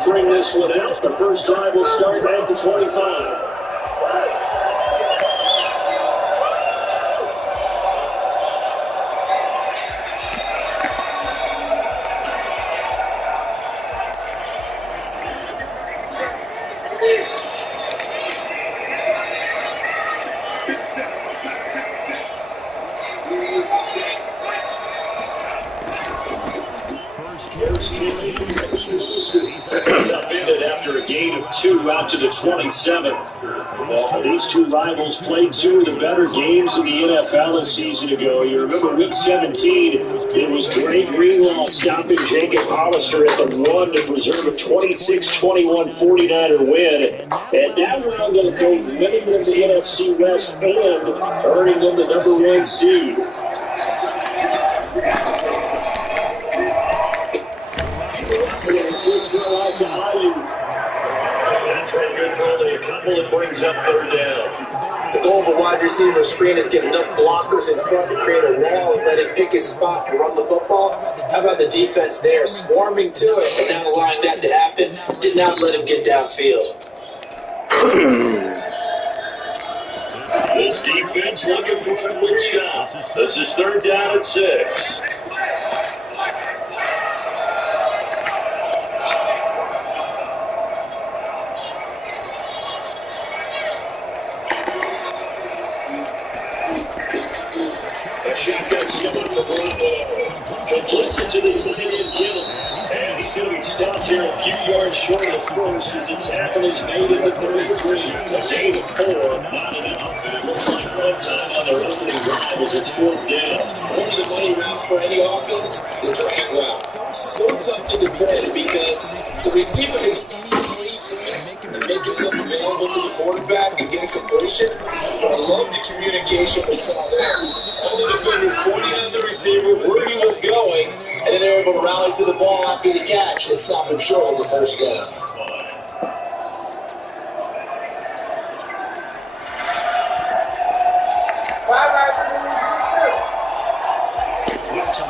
help bring this one out. The first drive will start back to 25. He's upended after a gain of 2 out to the 27. These two rivals played 2 of the better games in the NFL a season ago. You remember Week 17, it was Dre Greenlaw stopping Jacob Hollister at the 1 to preserve a 26-21 49er win. And now round up both winning in the NFC West and earning them the number 1 seed. Out to Ayuk. That's been good for only a couple. It brings up 3rd down. The goal of a wide receiver screen is get enough blockers in front to create a wall and let him pick his spot to run the football. How about the defense there, swarming to it, and not allowing that to happen? Did not let him get downfield. This defense looking for a quick stop. This is 3rd down and 6. Shotgun snap for Garoppolo. Completes it to the tight end, Kittle. And he's going to be stopped here a few yards short of the first as the tackle is made at the 33. A gain of 4, not enough. And it looks like that time on their opening drive as it's 4th down. One of the money routes for any offense, the drag route. So tough to defend because the receiver is to make himself available to the quarterback and get a completion. But I love the communication we saw there. All the defenders pointing at the receiver where he was going, and then they were able to rally to the ball after the catch and stop him short on the 1st down.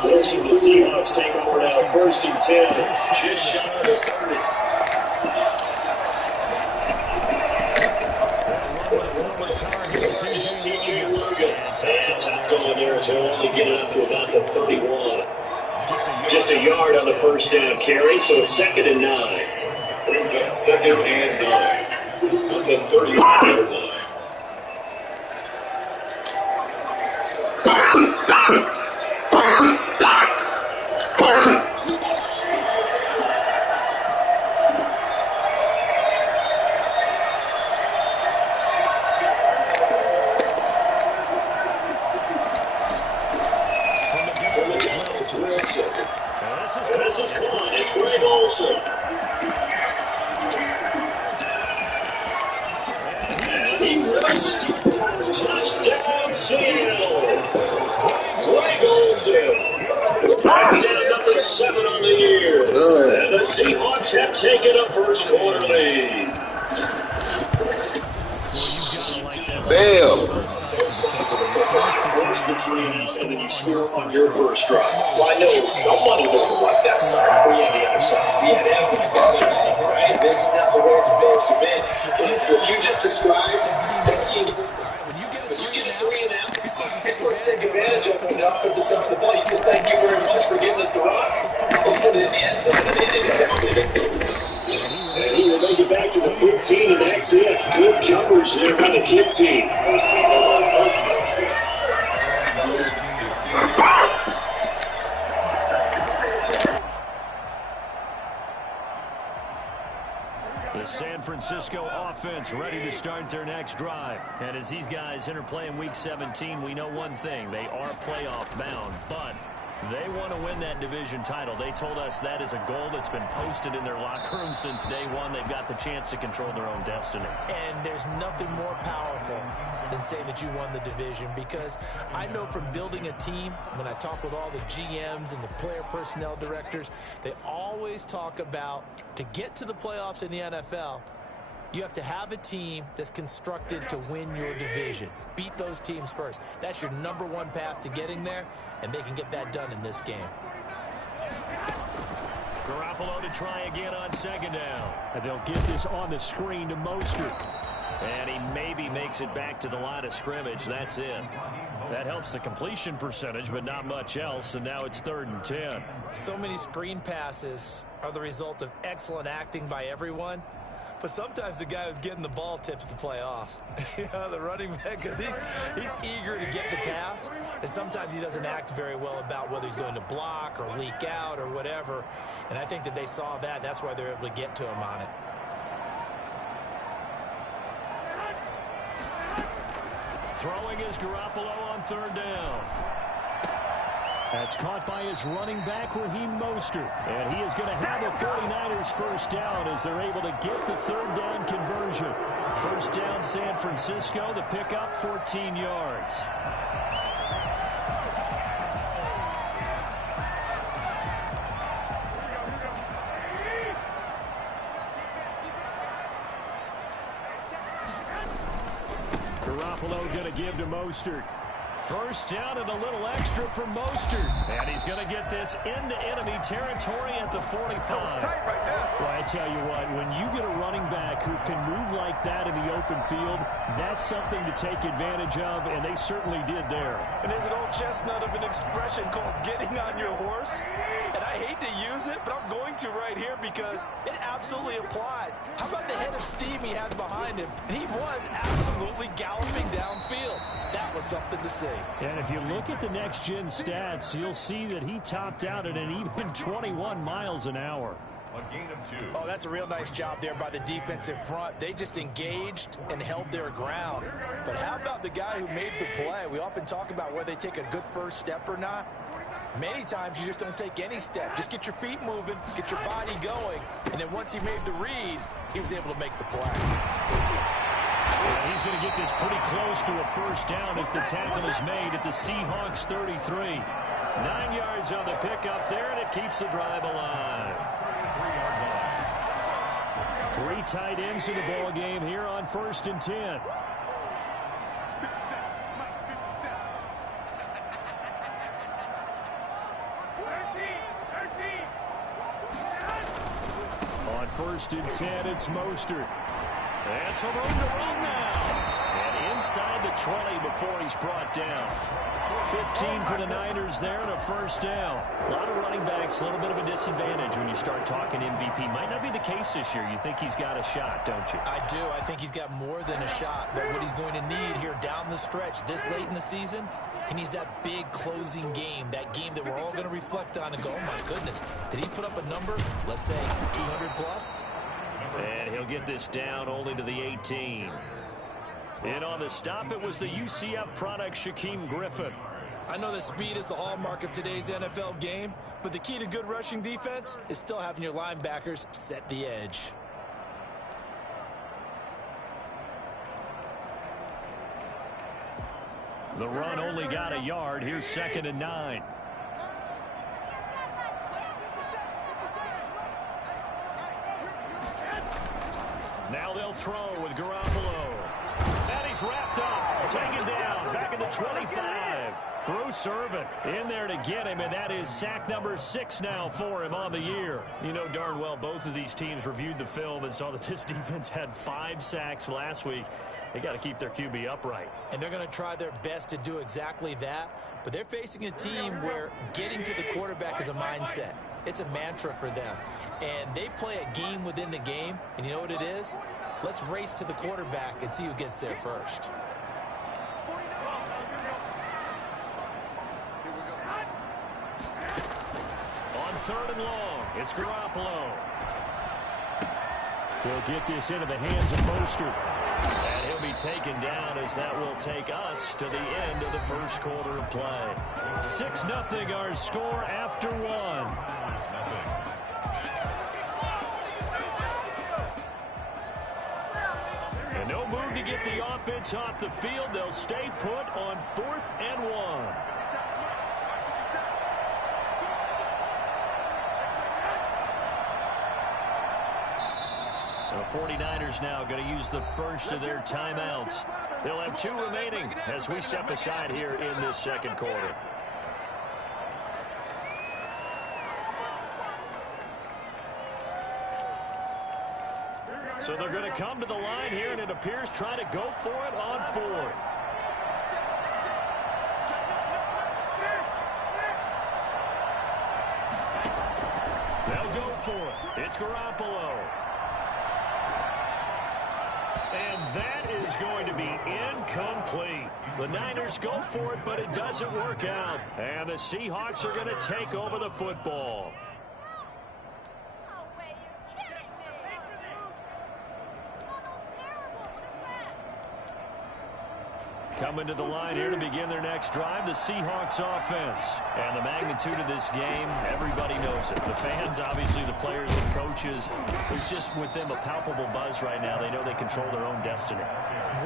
The Seahawks take over now, 1st and 10, just shy of the 30. TJ Logan, and tackle in there, so only get it up to about the 31. Just a yard on the 1st down carry, so it's 2nd and 9. Brings up 2nd and 9. On the 31-yard line. This is Quan. It's Greg Olsen. And he rescued. Touchdown, Seattle. Greg Olsen. Down number 7 on the year. And the Seahawks have taken a first quarter lead. Bam. Force the three, and then you score on your first drive. Well, I know somebody doesn't like that side. We're on the other side. Yeah, that was right? This is not the way it's supposed to be. What you just described, this team, when you get a 3 and out, you're supposed to take advantage of the offensive side of the ball. You said, thank you very much for getting us the rock. Let's put it in the end zone, and they did exactly that. And he will make it back to the 15, and that's it. Good jumpers there by the kick team. The San Francisco offense ready to start their next drive. And as these guys interplay in Week 17, we know one thing. They are playoff bound, but they want to win that division title. They told us that is a goal that's been posted in their locker room since day one. They've got the chance to control their own destiny. And there's nothing more powerful than saying that you won the division, because I know from building a team, when I talk with all the GMs and the player personnel directors, they always talk about, to get to the playoffs in the NFL, you have to have a team that's constructed to win your division. Beat those teams first. That's your number one path to getting there, and they can get that done in this game. Garoppolo to try again on 2nd down. And they'll get this on the screen to Mostert. And he maybe makes it back to the line of scrimmage. That's it. That helps the completion percentage, but not much else. And now it's 3rd and 10. So many screen passes are the result of excellent acting by everyone. But sometimes the guy who's getting the ball tips the play off. The running back, because he's eager to get the pass. And sometimes he doesn't act very well about whether he's going to block or leak out or whatever. And I think that they saw that, and that's why they're able to get to him on it. Throwing is Garoppolo on 3rd down. That's caught by his running back, Raheem Mostert. And he is going to have a 49ers first down as they're able to get the 3rd down conversion. First down, San Francisco. The pickup, 14 yards. Garoppolo going to give to Mostert. First down and a little extra for Mostert. And he's going to get this into enemy territory at the 45. Well, I tell you what, when you get a running back who can move like that in the open field, that's something to take advantage of, and they certainly did there. And there's an old chestnut of an expression called getting on your horse. And I hate to use it, but I'm going to right here because it absolutely applies. How about the head of steam he had behind him? And he was absolutely galloping downfield. That was something to see. And if you look at the next-gen stats, you'll see that he topped out at an even 21 miles an hour. A gain of 2. Oh, that's a real nice job there by the defensive front. They just engaged and held their ground. But how about the guy who made the play? We often talk about whether they take a good first step or not. Many times you just don't take any step. Just get your feet moving, get your body going, and then once he made the read, he was able to make the play. And he's going to get this pretty close to a first down as the tackle is made at the Seahawks 33. 9 yards on the pickup there, and it keeps the drive alive. 3 tight ends in the ball game here on 1st and 10. On 1st and 10, it's Mostert. And some room to run now. And inside the 20 before he's brought down. 15 for the Niners there and a first down. A lot of running backs, a little bit of a disadvantage when you start talking MVP. Might not be the case this year. You think he's got a shot, don't you? I do. I think he's got more than a shot. But what he's going to need here down the stretch this late in the season, he needs that big closing game, that game that we're all going to reflect on and go, oh, my goodness, did he put up a number, let's say 200 plus? And he'll get this down only to the 18. And on the stop, it was the UCF product, Shaquem Griffin. I know that speed is the hallmark of today's NFL game, but the key to good rushing defense is still having your linebackers set the edge. The run only got a yard. Here's 2nd and 9. Now they'll throw with Garoppolo. And he's wrapped up. Taken down. Back at the 25. Bruce Irvin in there to get him, and that is sack number 6 now for him on the year. You know darn well both of these teams reviewed the film and saw that this defense had 5 sacks last week. They got to keep their QB upright. And they're going to try their best to do exactly that, but they're facing a team where getting to the quarterback is a mindset. It's a mantra for them. And they play a game within the game, and you know what it is? Let's race to the quarterback and see who gets there first. On 3rd and long, it's Garoppolo. He'll get this into the hands of Mostert. And he'll be taken down as that will take us to the end of the first quarter of play. 6-0 our score after 1. And no move to get the offense off the field. They'll stay put on 4th and 1. The 49ers now going to use the first of their timeouts. They'll have 2 remaining as we step aside here in this second quarter. So they're going to come to the line here, and it appears trying to go for it on fourth. They'll go for it. It's Garoppolo. And that is going to be incomplete. The Niners go for it, but it doesn't work out. And the Seahawks are going to take over the football. Coming to the line here to begin their next drive, the Seahawks offense. And the magnitude of this game, everybody knows it. The fans, obviously the players and coaches, there's just with them a palpable buzz right now. They know they control their own destiny.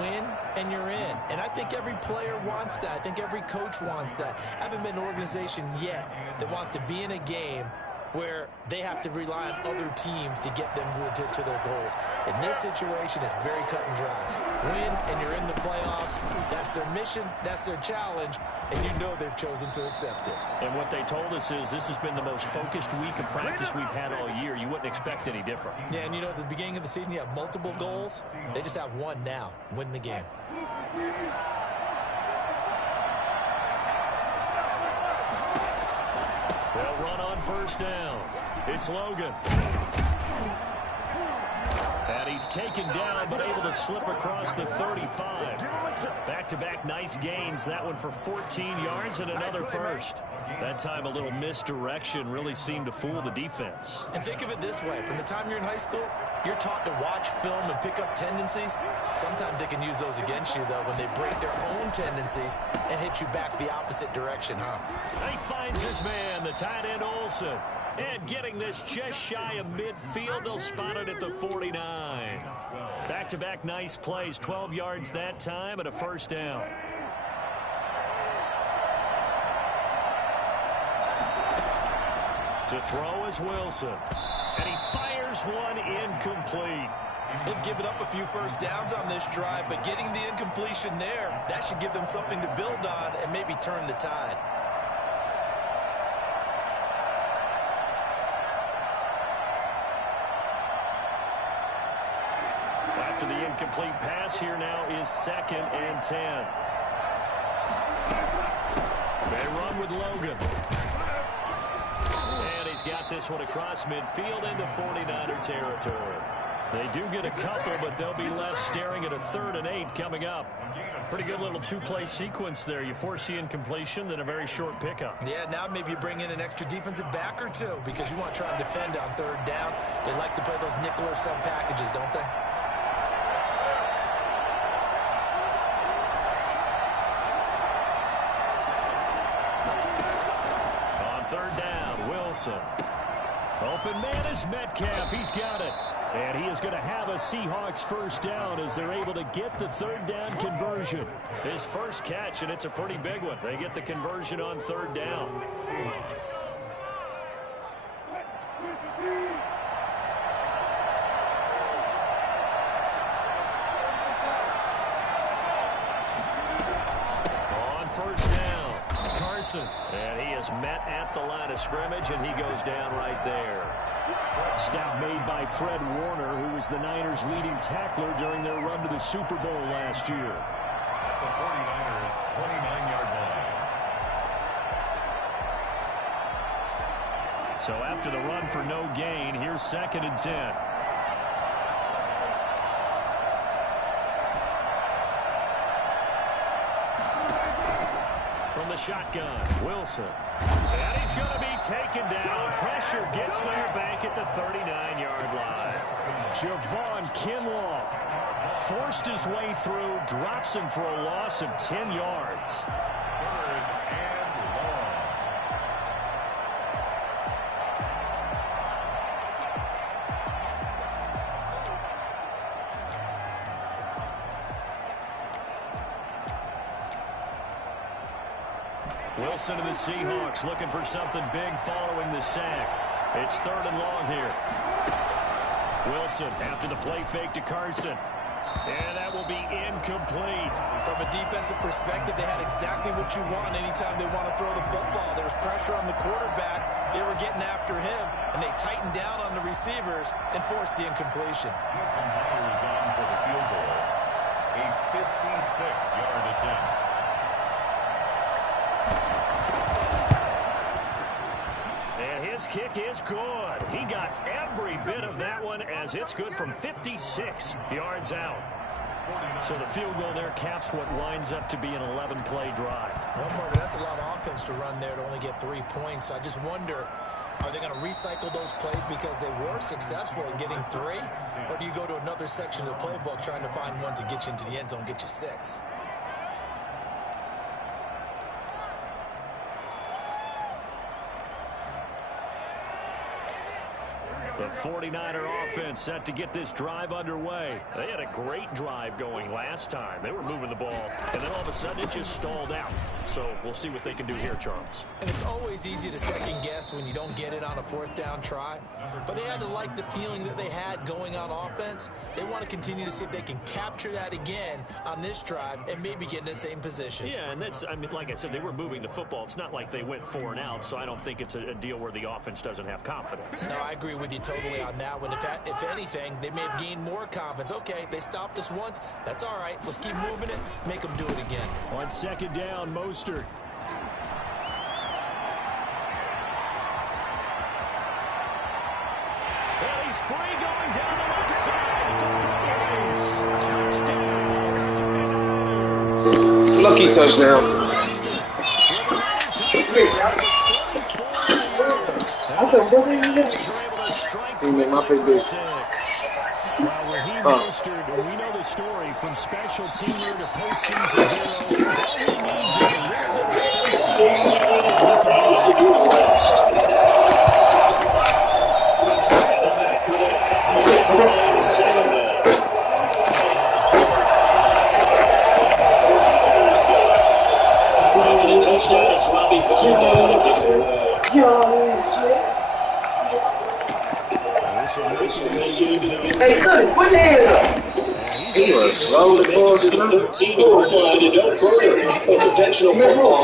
Win and you're in. And I think every player wants that. I think every coach wants that. I haven't been an organization yet that wants to be in a game where they have to rely on other teams to get them to their goals. In this situation, it's very cut and dry. Win, and you're in the playoffs. That's their mission. That's their challenge. And you know they've chosen to accept it. And what they told us is this has been the most focused week of practice we've had all year. You wouldn't expect any different. Yeah, and you know, at the beginning of the season, you have multiple goals. They just have one now. Win the game. They'll run on first down. It's Logan. And he's taken down, but able to slip across the 35. Back-to-back nice gains. That one for 14 yards and another first. That time a little misdirection really seemed to fool the defense. And think of it this way. From the time you're in high school, you're taught to watch film and pick up tendencies. Sometimes they can use those against you, though, when they break their own tendencies and hit you back the opposite direction, huh? He finds his man, the tight end Olsen. And getting this just shy of midfield, they'll spot it at the 49. Back-to-back nice plays, 12 yards that time and a first down. To throw is Wilson. And he fires one incomplete. They've given up a few first downs on this drive, but getting the incompletion there, that should give them something to build on and maybe turn the tide. After the incomplete pass, here now is 2nd and 10. They run with Logan. And he's got this one across midfield into 49er territory. They do get a couple, but they'll be left staring at a 3rd and 8 coming up. Pretty good little two-play sequence there. You force the incompletion, then a very short pickup. Yeah, now maybe you bring in an extra defensive back or two because you want to try and defend on 3rd down. They like to play those nickel or sub packages, don't they? On 3rd down, Wilson. Open man is Metcalf. He's got it. And he is going to have a Seahawks first down as they're able to get the 3rd down conversion. His first catch, and it's a pretty big one. They get the conversion on 3rd down. On first down, Carson. And he is met at the line of scrimmage, and he goes down right there. Stop made by Fred Warner, who was the Niners' leading tackler during their run to the Super Bowl last year. The 49ers' 29-yard line. So after the run for no gain, here's 2nd and 10. From the shotgun, Wilson. And he's going to be taken down. Pressure gets there back at the 39-yard line. Javon Kinlaw forced his way through, drops him for a loss of 10 yards. 3rd and long. Wilson and the Seahawks looking for something big following the sack. It's 3rd and long here. Wilson after the play fake to Carson. And that will be incomplete. From a defensive perspective, they had exactly what you want anytime they want to throw the football. There was pressure on the quarterback. They were getting after him, and they tightened down on the receivers and forced the incompletion. Jason Myers on for the field goal. A 56-yard attempt. And his kick is good. He got every bit of that one as it's good from 56 yards out. So the field goal there caps what winds up to be an 11-play drive. Well, Parker, that's a lot of offense to run there to only get 3 points. I just wonder, are they going to recycle those plays because they were successful in getting 3? Or do you go to another section of the playbook trying to find ones that get you into the end zone, get you 6? The 49er offense set to get this drive underway. They had a great drive going last time. They were moving the ball, and then all of a sudden it just stalled out. So we'll see what they can do here, Charles. And it's always easy to second guess when you don't get it on a 4th down try. But they had to like the feeling that they had going on offense. They want to continue to see if they can capture that again on this drive and maybe get in the same position. Yeah, and that's, I mean, like I said, they were moving the football. It's not like they went 4 and out, so I don't think it's a deal where the offense doesn't have confidence. No, I agree with you totally on that one. If anything, they may have gained more confidence. Okay, they stopped us once. That's all right. Let's keep moving it. Make them do it again. On 2nd down, Mostert. Well, he's free going down the left side. It's a Lucky touchdown. He made my big bitch. Well, Raheem Mostert, we know the story from special teamer to postseason hero. All he needs is a little bit of space. After the touchdown, it's Robbie Gould down to get Hey, Sonny, put your hands up. He was slow to force it. 13 yard line and no further. Conventional football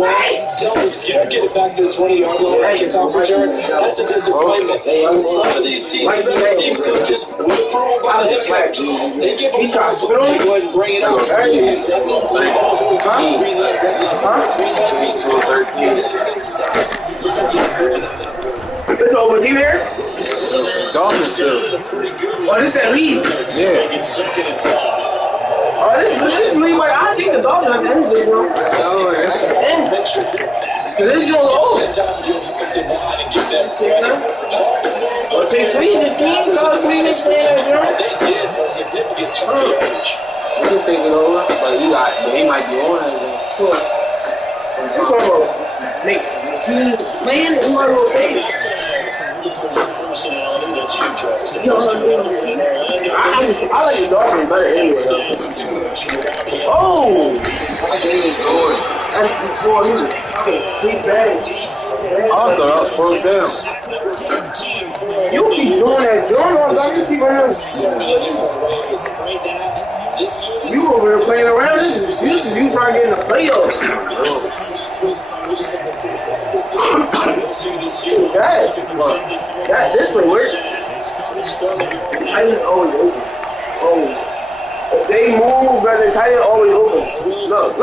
101 tells us if you don't get it back to the 20-yard line kickoff return, that's a disappointment. Some of these teams, teams coaches, with approval by the head coach, they give them time to go ahead and bring it out. That's it. Green light, red light. 13. It's over team here? Dolphins still. Oh, this that lead. Yeah. Oh, this lead, like, I think it's all like that. This is your old. Well, take 3, this team, cause 3 this thing, you know? You can take it over, but he might be on that. Cool. Nick, man, it's my little thing. I like the Dolphins better anyway. Oh! That's before me. He's bad. I thought that was first down. You keep doing that, John. I just keep on you over here playing around. This is excuses. You trying to get in the playoffs. This way works. Tight end always open. Oh. If they move, brother, tight end always open. Look,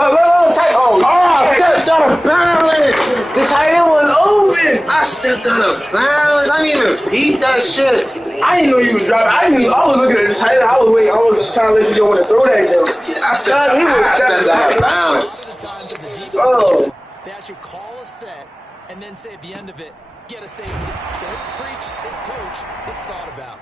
tight. Oh, I stepped out of balance. The tight end was open. I stepped out of balance. I didn't even peep that shit. I didn't know you was driving. I was looking at the tight end. I was waiting. I was just trying to let you know when to throw that down. I stepped out of balance. Oh. They actually call a set and then say at the end of it, get a safety. So it's preach, it's coach, it's thought about.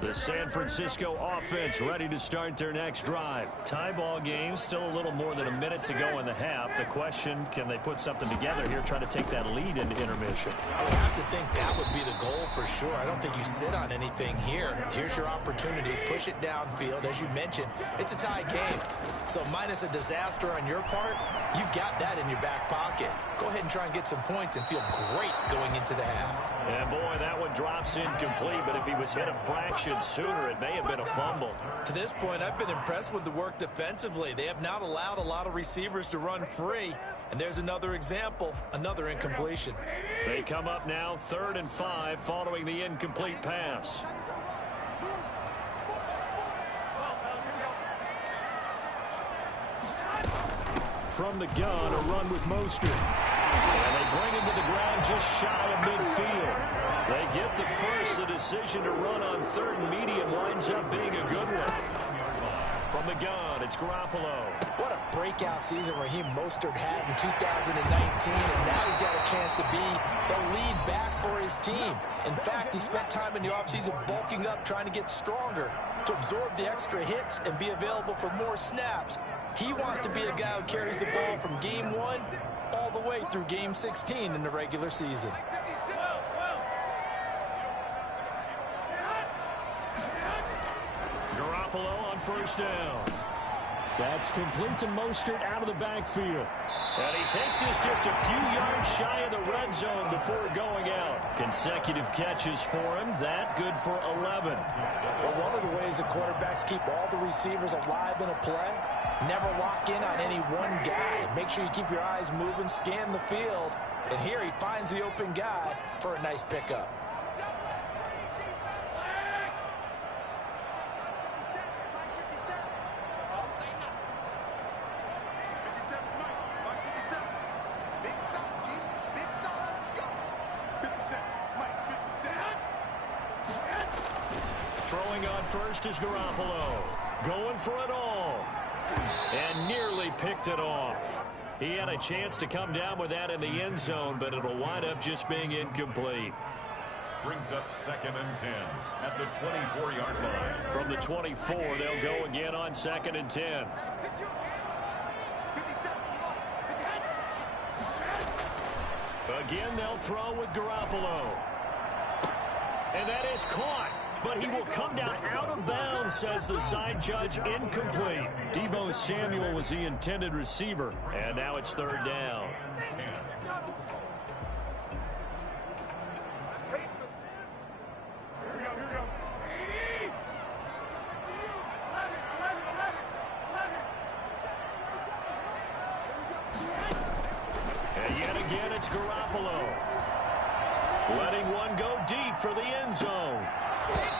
The The San Francisco offense ready to start their next drive. Tie ball game, still a little more than a minute to go in the half. The question, can they put something together here, try to take that lead into intermission? I would have to think that would be the goal for sure. I don't think you sit on anything here. Here's your opportunity. Push it downfield. As you mentioned, it's a tie game. So minus a disaster on your part, you've got that in your back pocket. Go ahead and try and get some points and feel great going into the half. And boy, that one drops incomplete, but if he was hit a fraction sooner, it may have been a fumble. To this point, I've been impressed with the work defensively. They have not allowed a lot of receivers to run free. And there's another example, another incompletion. They come up now 3rd and 5 following the incomplete pass. From the gun, a run with Mostert. And they bring him to the ground just shy of midfield. They get the first. The decision to run on 3rd and medium winds up being a good one. From the gun, it's Garoppolo. What a breakout season Raheem Mostert had in 2019, and now he's got a chance to be the lead back for his team. In fact, he spent time in the offseason bulking up, trying to get stronger, to absorb the extra hits and be available for more snaps. He wants to be a guy who carries the ball from game 1 all the way through game 16 in the regular season. Garoppolo on 1st down. That's complete to Mostert out of the backfield. And he takes this just a few yards shy of the red zone before going out. Consecutive catches for him. That good for 11. Well, one of the ways the quarterbacks keep all the receivers alive in a play, never lock in on any one guy. Make sure you keep your eyes moving, scan the field. And here he finds the open guy for a nice pickup. Throwing on first is Garoppolo. Going for it all. And nearly picked it off. He had a chance to come down with that in the end zone, but it'll wind up just being incomplete. Brings up 2nd and 10 at the 24-yard line. From the 24, they'll go again on 2nd and 10. Again, they'll throw with Garoppolo. And that is caught. But he will come down out of bounds, says the side judge, incomplete. Deebo Samuel was the intended receiver. And now it's 3rd down. And yet again, it's Garoppolo. Letting one go deep for the end zone.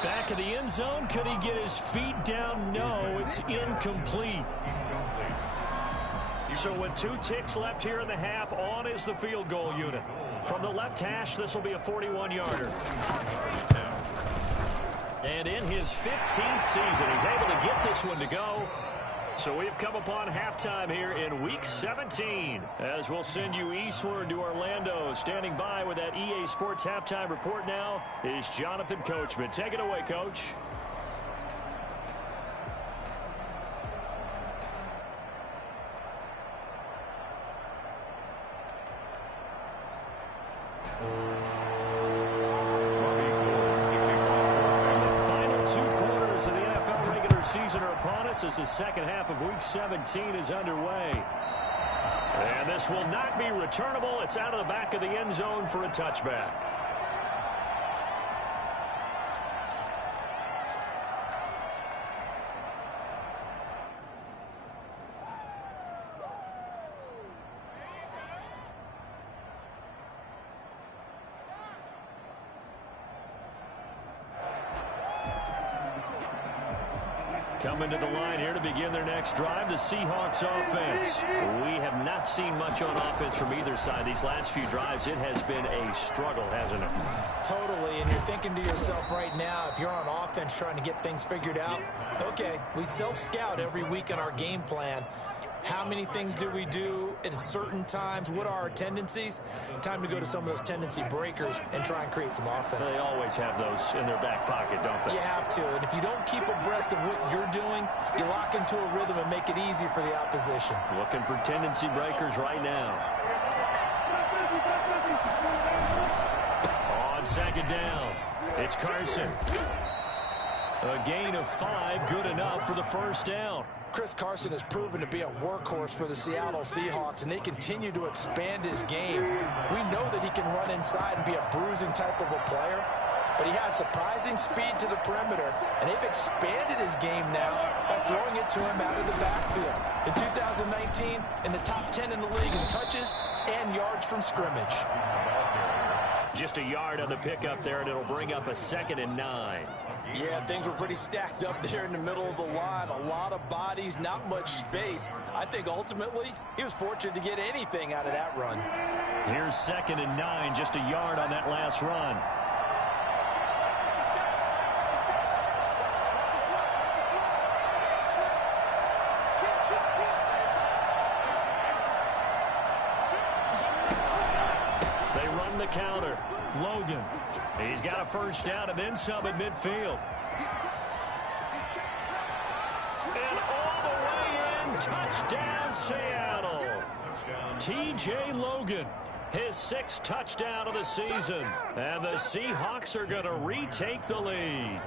Back of the end zone. Could he get his feet down? No, it's incomplete. So with 2 ticks left here in the half, on is the field goal unit. From the left hash, this will be a 41-yarder. And in his 15th season, he's able to get this one to go. So we've come upon halftime here in Week 17. As we'll send you eastward to Orlando. Standing by with that EA Sports Halftime Report now is Jonathan Coachman. Take it away, Coach. Season are upon us as the second half of Week 17 is underway. And this will not be returnable. It's out of the back of the end zone for a touchback. Coming to the line here to begin their next drive, the Seahawks offense. We have not seen much on offense from either side. These last few drives, it has been a struggle, hasn't it? Totally, and you're thinking to yourself right now, if you're on offense trying to get things figured out, okay, we self-scout every week in our game plan. How many things do we do at certain times? What are our tendencies? Time to go to some of those tendency breakers and try and create some offense. They always have those in their back pocket, don't they? You have to. And if you don't keep abreast of what you're doing, you lock into a rhythm and make it easy for the opposition. Looking for tendency breakers right now. On second down, it's Carson. A gain of 5, good enough for the first down. Chris Carson has proven to be a workhorse for the Seattle Seahawks, and they continue to expand his game. We know that he can run inside and be a bruising type of a player, but he has surprising speed to the perimeter, and they've expanded his game now by throwing it to him out of the backfield. In 2019, in the top 10 in the league in touches and yards from scrimmage. Just a yard on the pickup there, and it'll bring up a 2nd and 9. Yeah, things were pretty stacked up there in the middle of the line. A lot of bodies, not much space. I think ultimately he was fortunate to get anything out of that run. Here's 2nd and 9, just a yard on that last run. They run the counter. Logan, he's got a first down and then some at midfield. And all the way in, touchdown Seattle. T.J. Logan, his 6th touchdown of the season. And the Seahawks are going to retake the lead.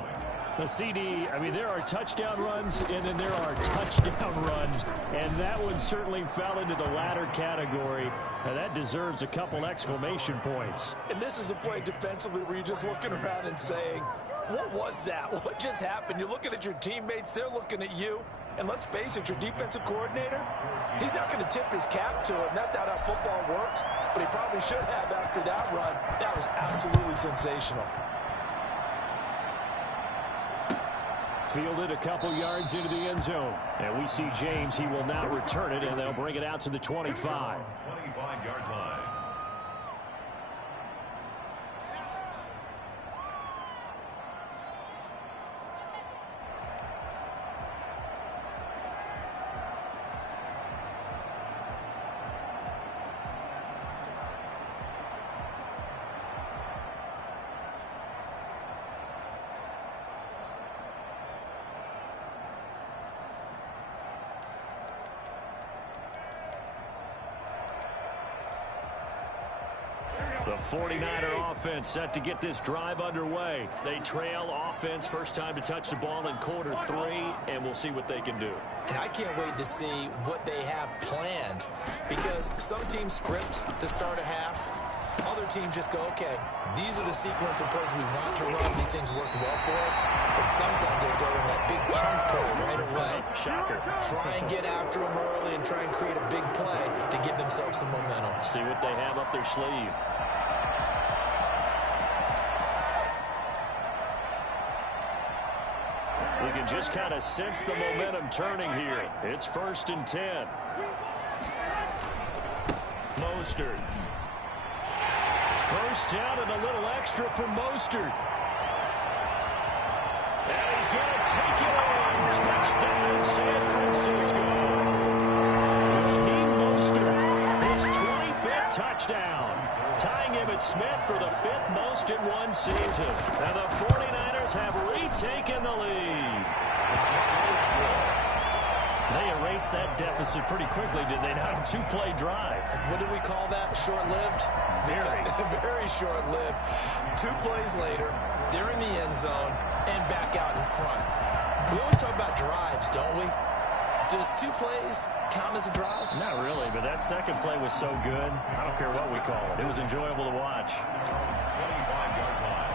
The CD, I mean, there are touchdown runs, and then there are touchdown runs, and that one certainly fell into the latter category, and that deserves a couple exclamation points. And this is a play defensively where you're just looking around and saying, what was that? What just happened? You're looking at your teammates, they're looking at you, and let's face it, your defensive coordinator, he's not going to tip his cap to it, and that's not how football works, but he probably should have after that run. That was absolutely sensational. Fielded a couple yards into the end zone. And we see James. He will now return it, and they'll bring it out to the 25. 25-yard line. The 49er offense set to get this drive underway. They trail offense first time to touch the ball in quarter 3, and we'll see what they can do. And I can't wait to see what they have planned, because some teams script to start a half. Other teams just go, okay, these are the sequence of plays we want to run. These things worked well for us. But sometimes they throw in that big chunk play right away. Shocker. Try and get after them early and try and create a big play to give themselves some momentum. See what they have up their sleeve. You can just kind of sense the momentum turning here. It's 1st and 10. Mostert. First down and a little extra for Mostert. And he's going to take it in. Touchdown, San Francisco. Raheem Mostert, his 25th touchdown. Tying Emmitt Smith for the 5th most in one season. And the 49ers have retaken the lead. They erased that deficit pretty quickly, did they not? 2-play drive. What did we call that? Short-lived? Very. Very short-lived. 2 plays later, they're in the end zone, and back out in front. We always talk about drives, don't we? Does 2 plays count as a drive? Not really, but that second play was so good. I don't care what we call it. It was enjoyable to watch. 25-yard line.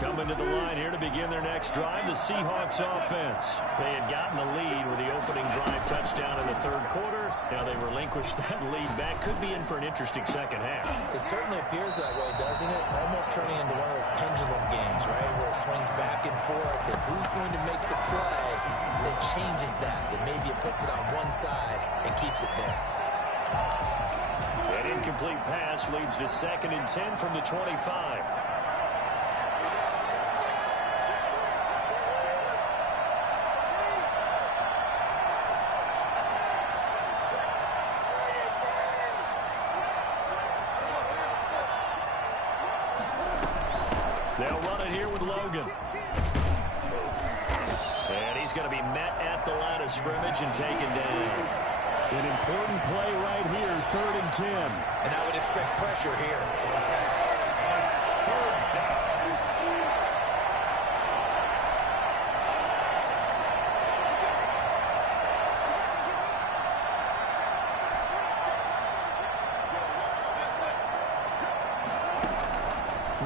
Coming to the line here to begin their next drive, the Seahawks offense. They had gotten the lead with the opening drive touchdown in the 3rd quarter. Now they relinquished that lead back. Could be in for an interesting second half. It certainly appears that way, doesn't it? Almost turning into one of those pendulum games, right? Where it swings back and forth. And who's going to make the play that changes that? That maybe it puts it on one side and keeps it there. That incomplete pass leads to 2nd and 10 from the 25. They'll run it here with Logan. And he's going to be met at the line of scrimmage and taken down. An important play right here, 3rd and 10. And I would expect pressure here.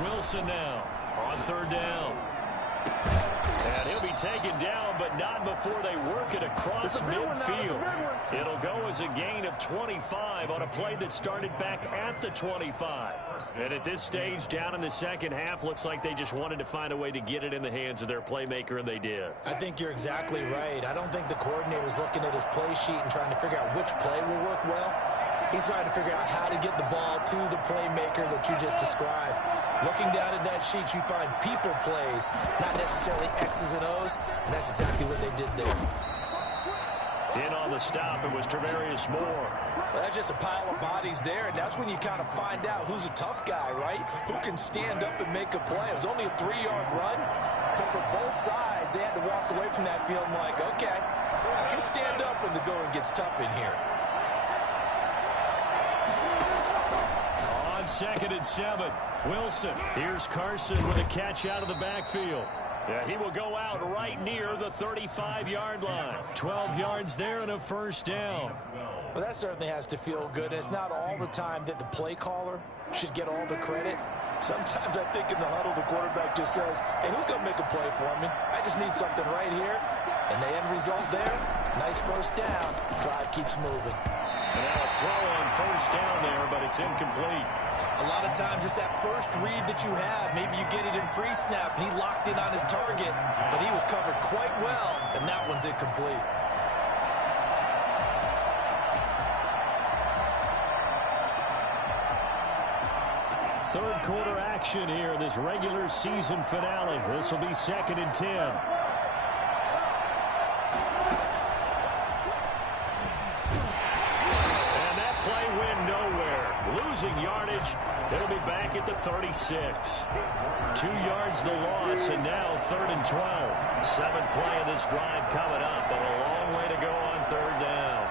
Wilson now on 3rd down. And he'll be taken down, but not before they work it across midfield. It'll go as a gain of 25 on a play that started back at the 25. And at this stage, down in the second half, looks like they just wanted to find a way to get it in the hands of their playmaker, and they did. I think you're exactly right. I don't think the coordinator's looking at his play sheet and trying to figure out which play will work well. He's trying to figure out how to get the ball to the playmaker that you just described. Looking down at that sheet, you find people plays, not necessarily X's and O's, and that's exactly what they did there. In on the stop, it was Travarius Moore. Well, that's just a pile of bodies there, and that's when you kind of find out who's a tough guy, right? Who can stand up and make a play. It was only a 3-yard run, but for both sides, they had to walk away from that feeling like, okay, I can stand up when the going gets tough in here. 2nd and 7. Wilson. Here's Carson with a catch out of the backfield. Yeah, he will go out right near the 35-yard line. 12 yards there and a 1st down. Well, that certainly has to feel good. And it's not all the time that the play caller should get all the credit. Sometimes I think in the huddle, the quarterback just says, hey, who's going to make a play for me? I just need something right here. And the end result there, nice 1st down. Drive keeps moving. And now a throw on 1st down there, but it's incomplete. A lot of times it's that first read that you have. Maybe you get it in pre-snap, and he locked in on his target, but he was covered quite well, and that one's incomplete. Third quarter action here, this regular season finale. This will be 2nd and 10. Losing yardage. It'll be back at the 36. 2 yards the loss, and now 3rd and 12. 7th play of this drive coming up, but a long way to go on 3rd down.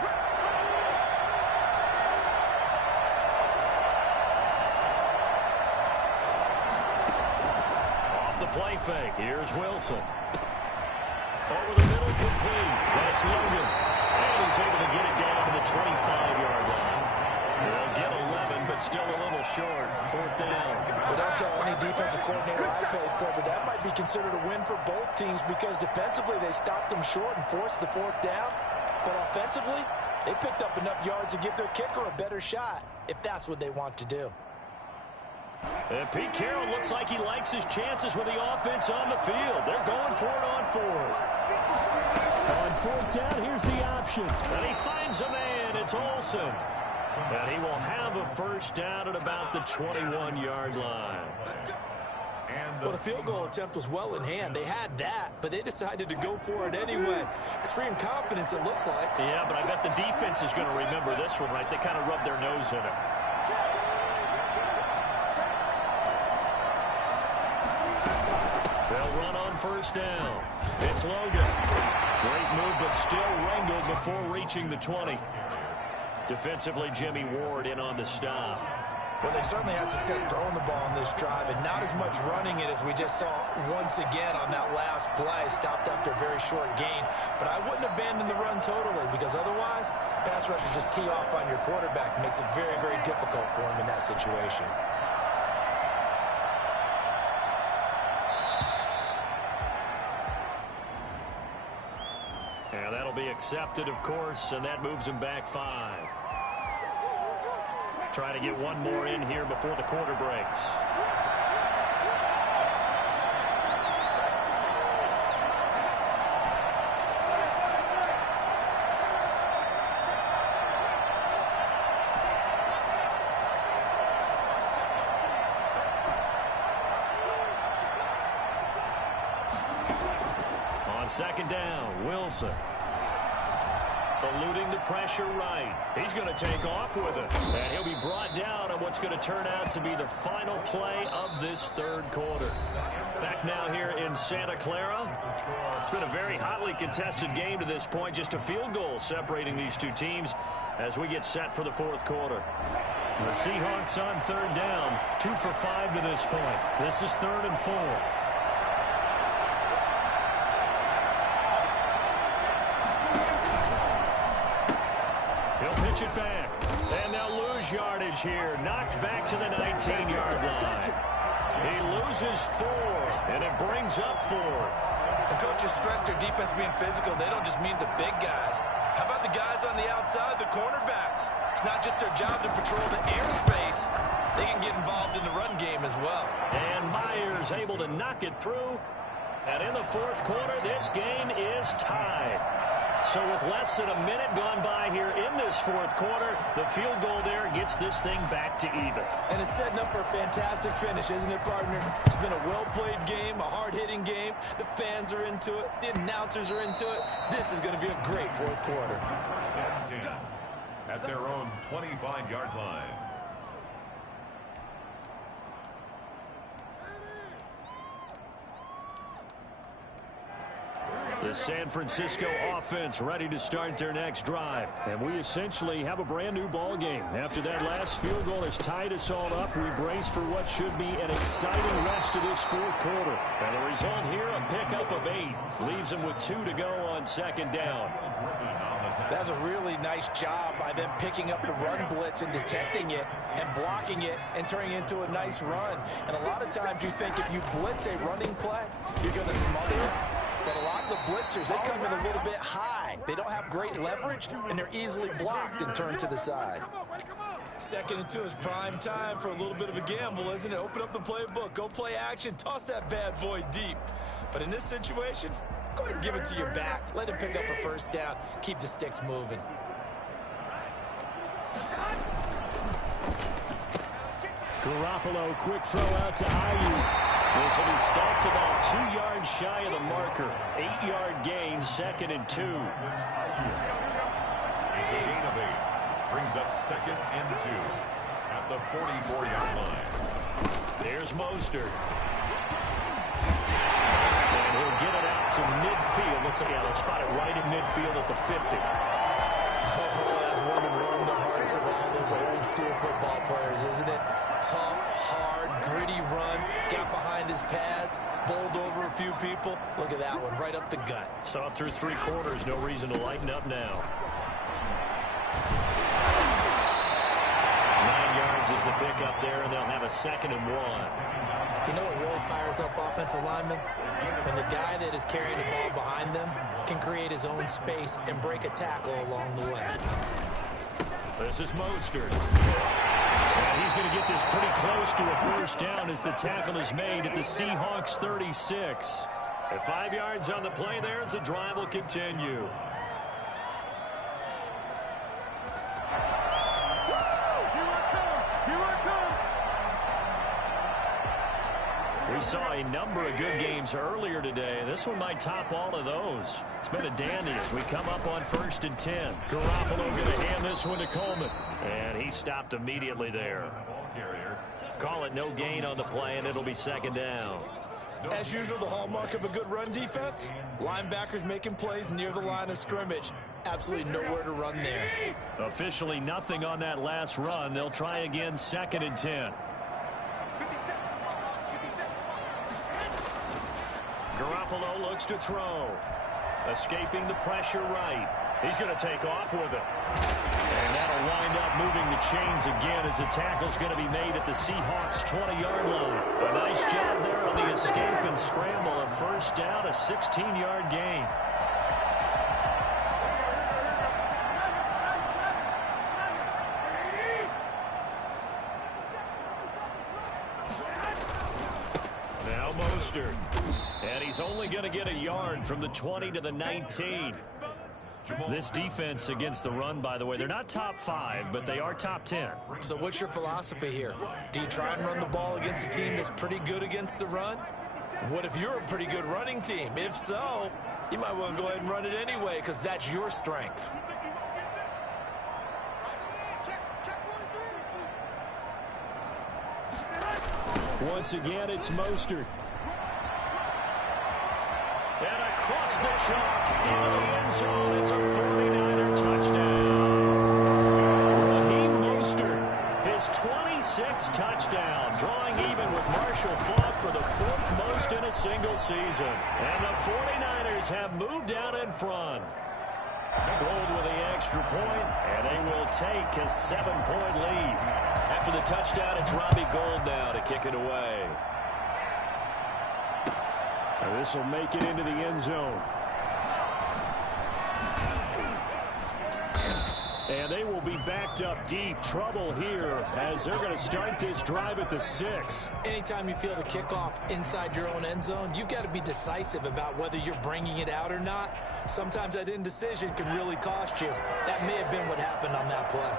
Off the play fake. Here's Wilson. Over the middle, complete. That's Logan. And he's able to get it down to the 25-yard line. They'll get 11, but still a little short. 4th down. Well, don't tell any defensive coordinator I played for, but that might be considered a win for both teams because defensively they stopped them short and forced the 4th down. But offensively, they picked up enough yards to give their kicker a better shot if that's what they want to do. And Pete Carroll looks like he likes his chances with the offense on the field. They're going for it on 4th. On 4th down, here's the option. And he finds a man. It's Olsen. And he will have a 1st down at about the 21-yard line. Well, the field goal attempt was well in hand. They had that, but they decided to go for it anyway. Extreme confidence, it looks like. Yeah, but I bet the defense is going to remember this one, right? They kind of rubbed their nose in it. They'll run on 1st down. It's Logan. Great move, but still wrangled before reaching the 20. Defensively, Jimmy Ward in on the stop. Well, they certainly had success throwing the ball on this drive, and not as much running it as we just saw once again on that last play. Stopped after a very short gain. But I wouldn't abandon the run totally, because otherwise, pass rushers just tee off on your quarterback. Makes it very, very difficult for him in that situation. And that'll be accepted, of course, and that moves him back 5. Trying to get one more in here before the quarter breaks. On 2nd down, Wilson. Eluding the pressure right. He's going to take off with it. And he'll be brought down on what's going to turn out to be the final play of this third quarter. Back now here in Santa Clara. It's been a very hotly contested game to this point. Just a field goal separating these two teams as we get set for the fourth quarter. The Seahawks on third down. 2 for 5 to this point. This is 3rd and 4. He'll pitch it back. And they'll lose yardage here. Knocked back to the 19-yard line. He loses 4, and it brings up 4. And coaches stress their defense being physical. They don't just mean the big guys. How about the guys on the outside, the cornerbacks? It's not just their job to patrol the airspace. They can get involved in the run game as well. And Myers able to knock it through. And in the fourth quarter, this game is tied. So with less than a minute gone by here in this fourth quarter, the field goal there gets this thing back to even. And it's setting up for a fantastic finish, isn't it, partner? It's been a well-played game, a hard-hitting game. The fans are into it. The announcers are into it. This is going to be a great fourth quarter. First and 10 at their own 25-yard line. The San Francisco offense ready to start their next drive. And we essentially have a brand new ball game. After that last field goal has tied us all up, we brace for what should be an exciting rest of this fourth quarter. And the result here, a pickup of 8. Leaves them with 2 to go on second down. That's a really nice job by them picking up the run blitz and detecting it and blocking it and turning it into a nice run. And a lot of times you think if you blitz a running play, you're going to smother it. But a lot of the blitzers, they come in a little bit high. They don't have great leverage, and they're easily blocked and turned to the side. 2nd and 2 is prime time for a little bit of a gamble, isn't it? Open up the playbook, go play action, toss that bad boy deep. But in this situation, go ahead and give it to your back. Let him pick up a first down. Keep the sticks moving. Garoppolo, quick throw out to Ayuk. This will be stopped about 2 yards shy of the marker. 8-yard gain, 2nd and 2. It's a gain of 8. Brings up 2nd and 2 at the 44-yard line. There's Mostert. And he'll get it out to midfield. Looks like they'll spot it right in midfield at the 50. Oh, that's one to warm the hearts of all those old school football players, isn't it? Tough, hard, gritty run. Got behind his pads, bowled over a few people. Look at that one, right up the gut. Saw it through 3 quarters. No reason to lighten up now. 9 yards is the pickup there, and they'll have a 2nd and 1. You know what really fires up offensive linemen? When the guy that is carrying the ball behind them can create his own space and break a tackle along the way. This is Mostert. And he's going to get this pretty close to a first down as the tackle is made at the Seahawks 36. At 5 yards on the play there, as the drive will continue. We saw a number of good games earlier today. This one might top all of those. It's been a dandy as we come up on 1st and 10. Garoppolo going to hand this one to Coleman. And he stopped immediately there. Call it no gain on the play, and it'll be 2nd down. As usual, the hallmark of a good run defense, linebackers making plays near the line of scrimmage. Absolutely nowhere to run there. Officially nothing on that last run. They'll try again, 2nd and 10. Garoppolo looks to throw. Escaping the pressure right. He's going to take off with it. And that'll wind up moving the chains again as the tackle's going to be made at the Seahawks 20-yard line. A nice job there on the escape and scramble. A first down, a 16-yard gain. Now Mostert. And he's only going to get a yard from the 20 to the 19. This defense against the run, by the way, they're not top 5, but they are top 10. So what's your philosophy here? Do you try and run the ball against a team that's pretty good against the run? What if you're a pretty good running team? If so, you might want to go ahead and run it anyway because that's your strength. Once again, it's Mostert. And across the chalk into the end zone. It's a 49er touchdown. Raheem Mostert, his 26th touchdown, drawing even with Marshall Faulk for the 4th most in a single season. And the 49ers have moved out in front. Gold with the extra point, and they will take a 7-point lead. After the touchdown, it's Robbie Gould now to kick it away. And this will make it into the end zone. And they will be backed up deep. Trouble here as they're going to start this drive at the 6. Anytime you feel the kickoff inside your own end zone, you've got to be decisive about whether you're bringing it out or not. Sometimes that indecision can really cost you. That may have been what happened on that play.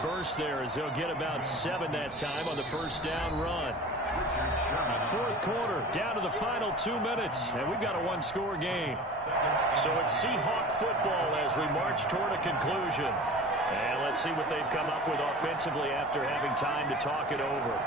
Burst there as they'll get about 7 that time on the first down run. 4th quarter, down to the final 2 minutes, and we've got a 1-score game. So it's Seahawk football as we march toward a conclusion. And let's see what they've come up with offensively after having time to talk it over.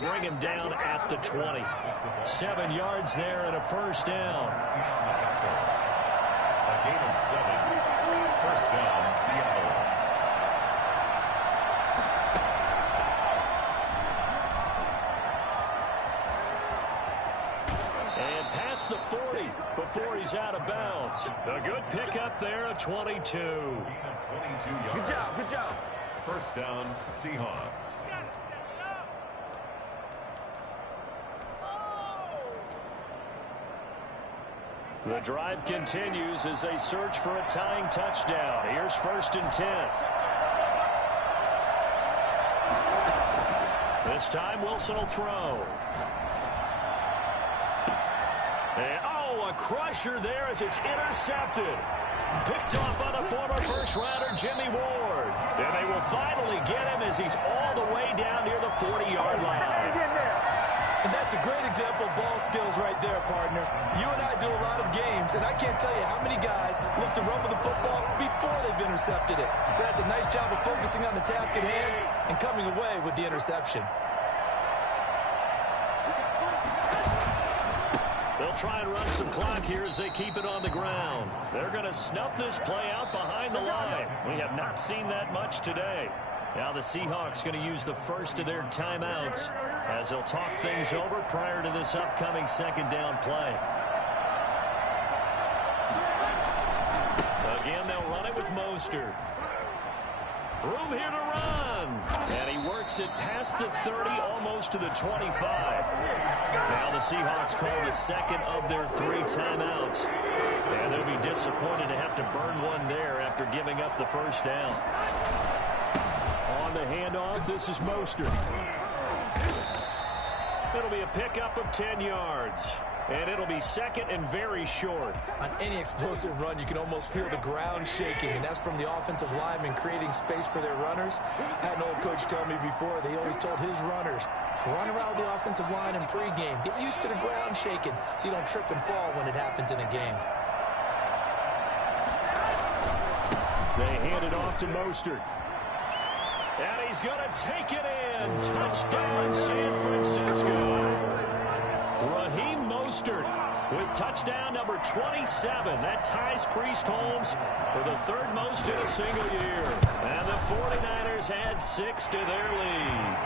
Bring him down at the 20. 7 yards there and a first down. A gain of 7. First down, Seattle. And past the 40 before he's out of bounds. A good pickup there, a 22. Good job, good job. First down, Seahawks. The drive continues as they search for a tying touchdown. Here's 1st and 10. This time Wilson will throw. And, a crusher there as it's intercepted. Picked off by the former first-rounder Jimmy Ward. And they will finally get him as he's all the way down near the 40-yard line. And that's a great example of ball skills right there, partner. You and I do a lot of games, and I can't tell you how many guys look to run with the football before they've intercepted it. So that's a nice job of focusing on the task at hand and coming away with the interception. They'll try and run some clock here as they keep it on the ground. They're going to snuff this play out behind the line. We have not seen that much today. Now the Seahawks going to use the first of their timeouts as they'll talk things over prior to this upcoming 2nd down play. Again, they'll run it with Mostert. Room here to run. And he works it past the 30, almost to the 25. Now the Seahawks call the 2nd of their 3 timeouts. And they'll be disappointed to have to burn one there after giving up the first down. On the handoff, this is Mostert. It'll be a pickup of 10 yards. And it'll be 2nd and very short. On any explosive run, you can almost feel the ground shaking, and that's from the offensive linemen creating space for their runners. I had an old coach tell me before, they always told his runners, run around the offensive line in pregame. Get used to the ground shaking so you don't trip and fall when it happens in a game. They hand it off to Mostert. And he's going to take it in. Touchdown, San Francisco. Raheem Mostert with touchdown number 27. That ties Priest Holmes for the 3rd most in a single year. And the 49ers add 6 to their lead.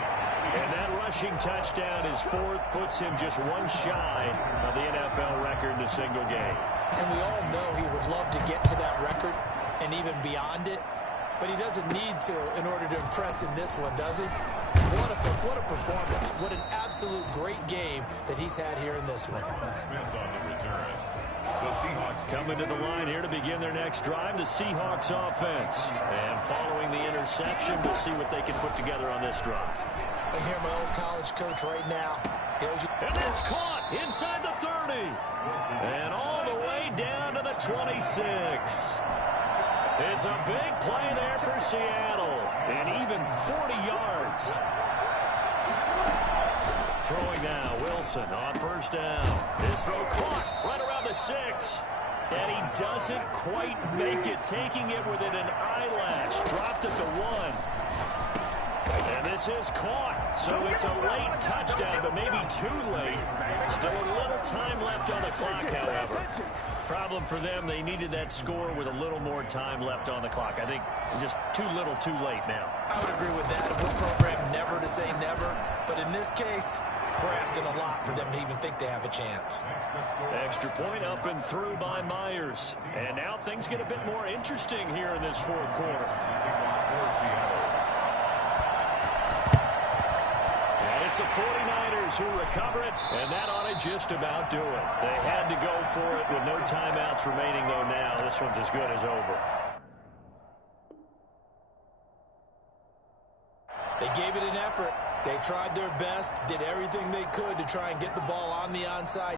And that rushing touchdown, his 4th, puts him just 1 shy of the NFL record in a single game. And we all know he would love to get to that record and even beyond it. But he doesn't need to in order to impress in this one, does he? What a performance. What an absolute great game that he's had here in this one. Smith on the return. The Seahawks coming to the line here to begin their next drive, the Seahawks offense. And following the interception, we'll see what they can put together on this drive. I hear my old college coach right now. And it's caught inside the 30. And all the way down to the 26. It's a big play there for Seattle, and even 40 yards. Throwing now, Wilson on first down. His throw caught right around the 6. And he doesn't quite make it, taking it within an eyelash. Dropped at the 1. And this is caught. So it's a late touchdown, but maybe too late. Still a little time left on the clock, however. Problem for them, they needed that score with a little more time left on the clock. I think just too little too late now. I would agree with that. We're programmed never to say never. But in this case, we're asking a lot for them to even think they have a chance. Extra point up and through by Myers. And now things get a bit more interesting here in this fourth quarter. And it's the 49ers who recover it, and that ought to just about do it. They had to go for it with no timeouts remaining, though now. This one's as good as over. They gave it an effort. They tried their best, did everything they could to try and get the ball on the onside.